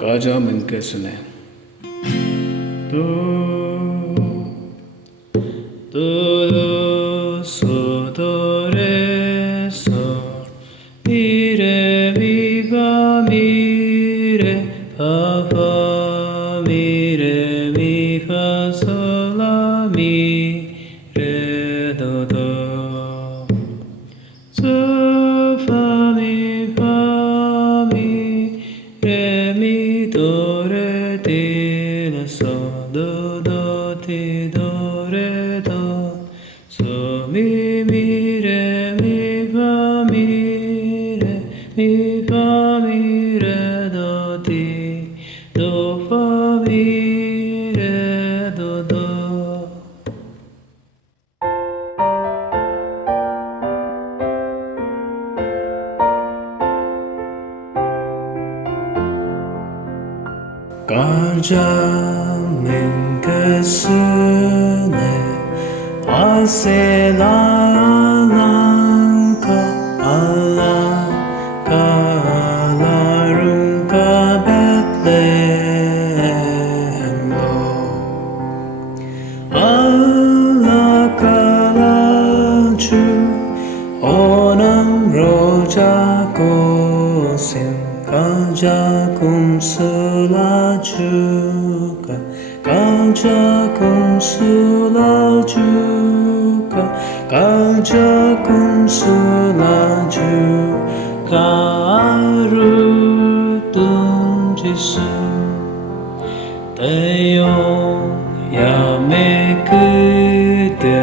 काजा मिलके सुने तो सो दो रे सो मी रे मी फा मी रे फा फा मी रे मी फा सो ला मी रे दो दो so fa mi re mi do re ti la so do do ti do re do so mi re mi fa mi re do ti do fa mi re do do Kaza मिलके सुने आसे ला का ala kalarunka Bethlehem lo ala kalaju onam roja kosim kaja kumsulajuka kaja kumsulajuka kaja kumsulajuka arutun jisu teyo yame kute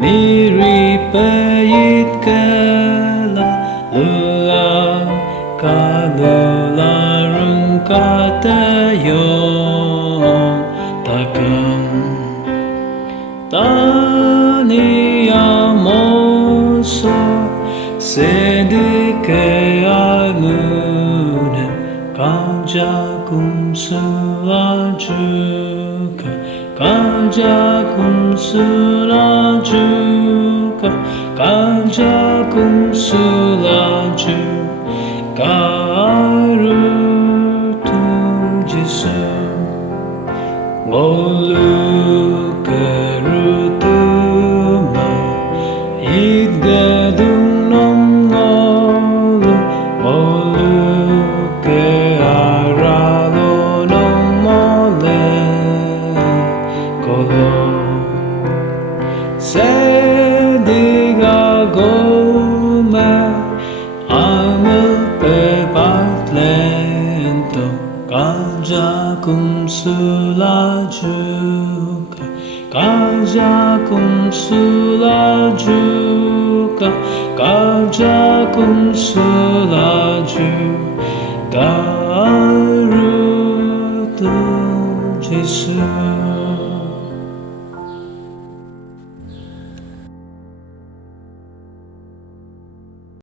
miri payit kala lula kalula runkateyo takam taniyamoso sedike alunem kaja kumsulajuka kaja kumsulajuka kaja kumsulajuka arutun jisu ngoluke rutumo idgedung nom ngolu ngoluke aralo nom mole kolo sediga gome amel pe lento kaja kumsulajuka kaja kumsulajuka kaja kumsulajuka arutun jisu